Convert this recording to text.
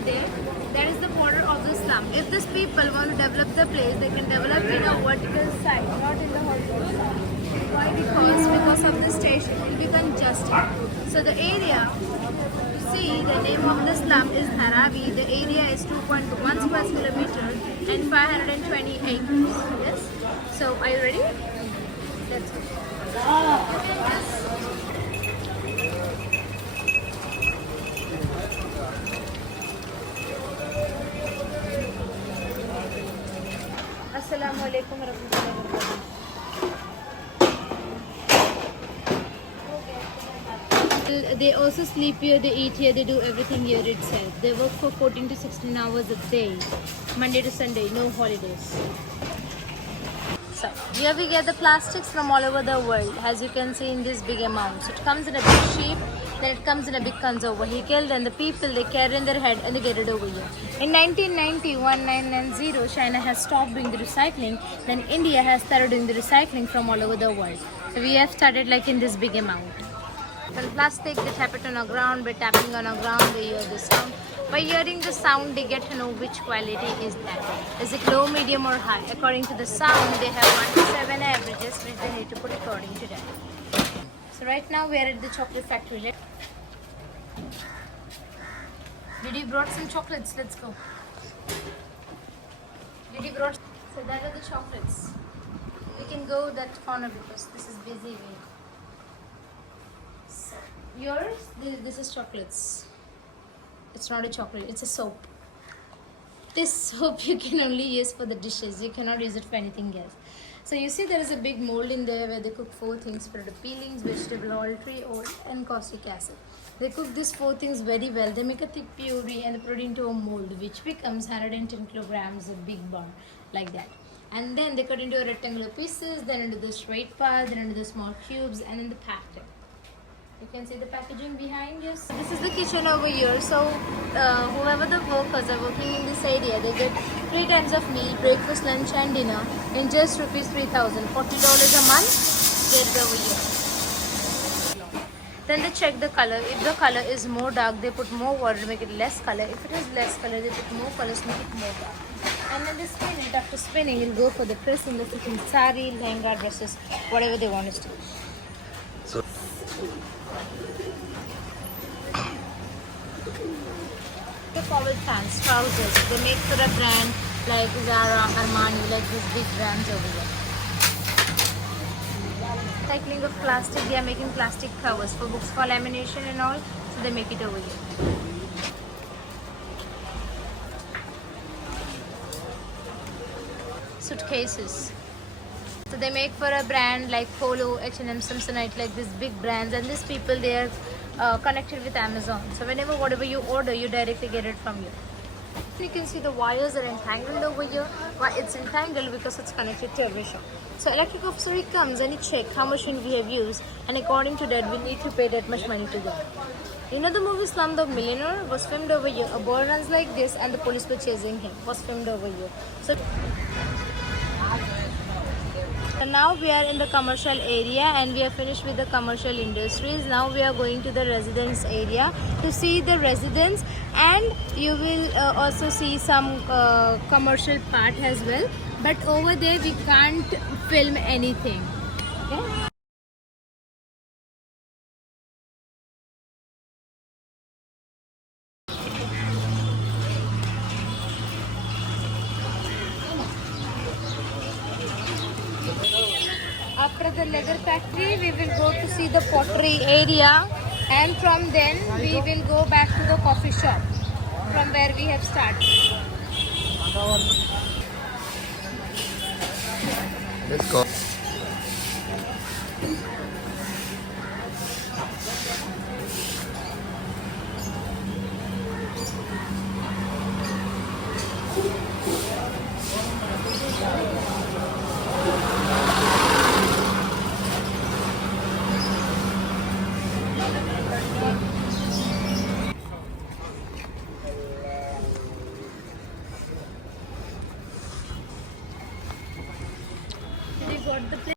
There, that is the border of the slum. If these people want to develop the place, they can develop in a vertical side, not in the horizontal side. Why? Because of the station, it will be congested. So the area, you see, the name of the slum is Dharavi. The area is 2.1 square kilometer and 520 acres. Yes. So are you ready? Let's go. Assalamu alaikum warahmatullahi wabarakatuh. They also sleep here, they eat here, they do everything here itself. They work for 14 to 16 hours a day, Monday to Sunday, no holidays. So here we get the plastics from all over the world, as you can see in this big amounts. It comes in a big shape, then it comes in a big conzo vehicle, then the people they carry in their head and they get it over here. In 1990, 1990, China has stopped doing the recycling, then India has started doing the recycling from all over the world. So we have started like in this big amount. When plastic, they tap it on the ground, by tapping on the ground, they hear the sound. By hearing the sound, they get to know which quality is that. Is it low, medium or high? According to the sound, they have 1 to 7 averages which they need to put according to that. So right now we are at the chocolate factory. Did you brought some chocolates? Let's go. Did you brought? So that are the chocolates. We can go that corner because this is busy way. So yours, this is chocolates. It's not a chocolate, it's a soap. This soap you can only use for the dishes. You cannot use it for anything else. So you see there is a big mold in there where they cook 4 things: potato peelings, vegetable oil, tree oil and caustic acid. They cook these 4 things very well. They make a thick puree and they put it into a mold which becomes 110 kilograms of big bar like that. And then they cut into rectangular pieces, then into the straight part, then into the small cubes and then the packaging. You can see the packaging behind you. So this is the kitchen over here. So whoever the workers are working in this area, they get 3 times of meal, breakfast, lunch and dinner in just rupees 3,000. $40 a month, get it over here. Then they check the color. If the color is more dark, they put more water to make it less color. If it is less color, they put more colors to make it more dark. And then they spin it. After spinning, it'll go for the pressing, the stitching, sari, lehenga, dresses, whatever they want us to. The forward pants, trousers, they make for a brand like Zara, Armani, like these big brands over here. Recycling of plastic, they are making plastic covers for books, for lamination and all, so they make it over here. Suitcases. So they make for a brand like Polo, H&M, Samsonite, like these big brands, and these people they are connected with Amazon. So whenever whatever you order, you directly get it from here. So you can see the wires are entangled over here. Why it's entangled? Because it's connected to every shop. So electric officer comes and he checks how much we have used, and according to that we need to pay that much money to them. You know the movie Slumdog Millionaire was filmed over here. A boy runs like this and the police were chasing him. Was filmed over here. So now we are in the commercial area and we are finished with the commercial industries. Now we are going to the residence area to see the residence, and you will also see some commercial part as well. But over there we can't film anything. Okay? After the leather factory, we will go to see the pottery area, and from then we will go back to the coffee shop from where we have started. Let's go.